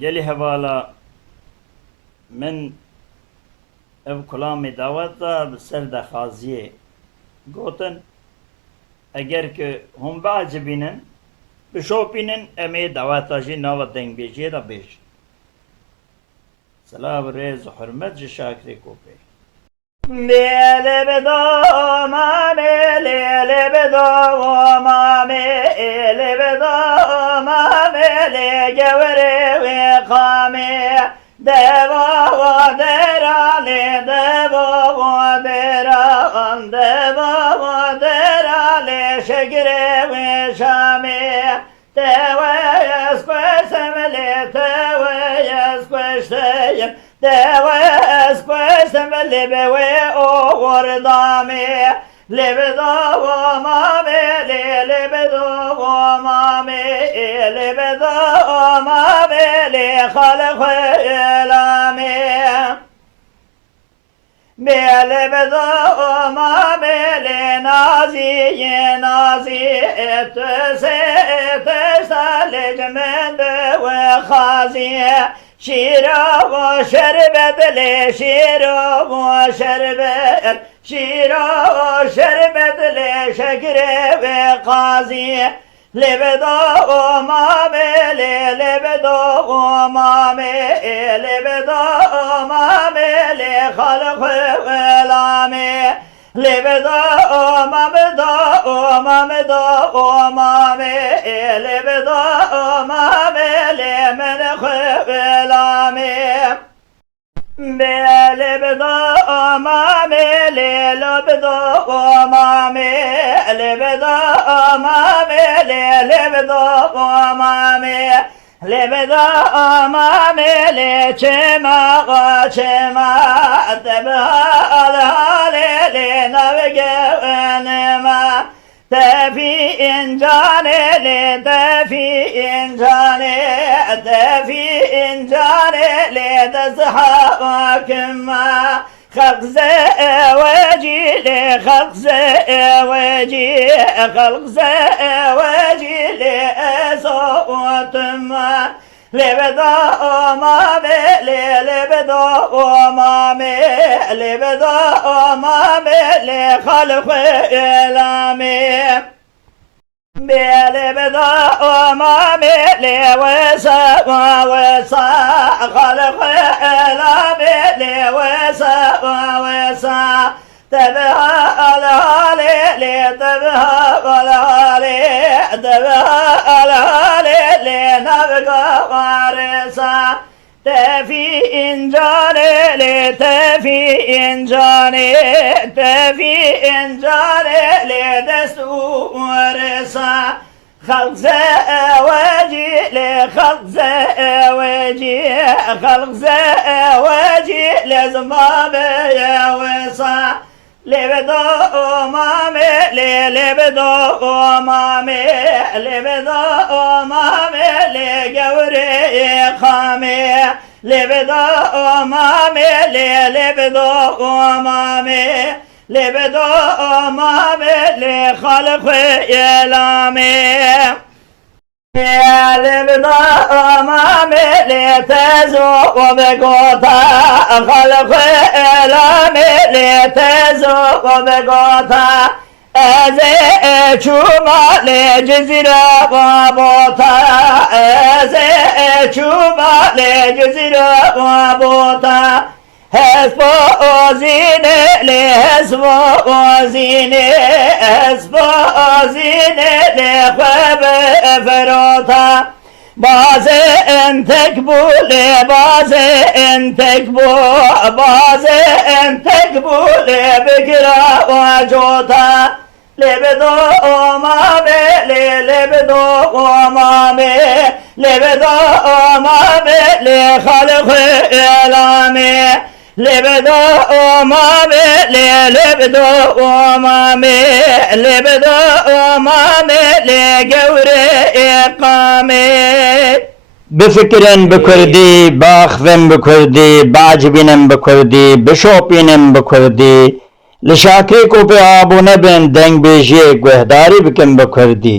گلی حوالا من ev kulamê davet da bi ser dexwaziyê gotin eger ki hûn beacibînin bişopînin em ê daweta jî nava dengbêjiyê de bêjin. Silav rêz û hurmet ji Şakirê Kopê. Lê bedoma me lê bedoma me lê bedoma me lê gewre wê qamê deva dera lê deva dera deva dera lê şekre wê şamê tewes kwesem lê tewes kwesem tewes kwesem lê be wê oğurdamê lê bedoma me lê bedoma me lê bedoma me lê xalq Bele bedoma bele naziye nazi töse salecmende ve haziye şira ve şerbet le şira ve şerbet şira ve şerbet le şekre ve kaziye lebedoma bele lebedoma me lebedoma bele halq velame lebedoma bedoma medoma me lebedoma bele menq velame lebedoma bele lebedoma me lebedoma bele lebedoma me lebedoma bele çema tebal halele navgevenema tefi incanele tefi incanele tezhavakıma خلق زواجي خلق زواجي خلق زواجي لأصوت ما لبدوما بلي لبدوما بلي لبدوما بلي خلق إلامي بلي بدوما بلي وسا خلق إلامي وسا تبها الهالي تبها الهالي تبها الهالي نبقى وارسا تفي إنجاني تفي إنجاني تفي إنجاني لدستورسا خلق زواجي لخلق زواجي خلق زواجي لزمام يا وصا لبدوما مي لبدوما مي لبدوما مي لجوري خامي لبدوما مي لبدوما مي لبدوما مي لخلق يلامي لبدوما مي لتزوق بقوتا خلق يلامي لتزوق بقوتا ازي چوما لجزيرة وابوتا ازي چوما لجزيرة وابوتا حسب زينة لحسب زينة حسب زينة لخواب فروتا باز تكبول باز تكبول باز تكبول بكرة وجوتا لبدوما بلي لبدوما بلي لبدوما بلي خلق إلامي لبدوما بلي لبدوما بلي لبدوما بلي جوري إقامي بفكرن بكردي باخفن بكردي بعجبين بكردي بشوبين بكردي لشاکری کو پہ آبو نبین دنگ بیجیے گوہداری بکن بکردی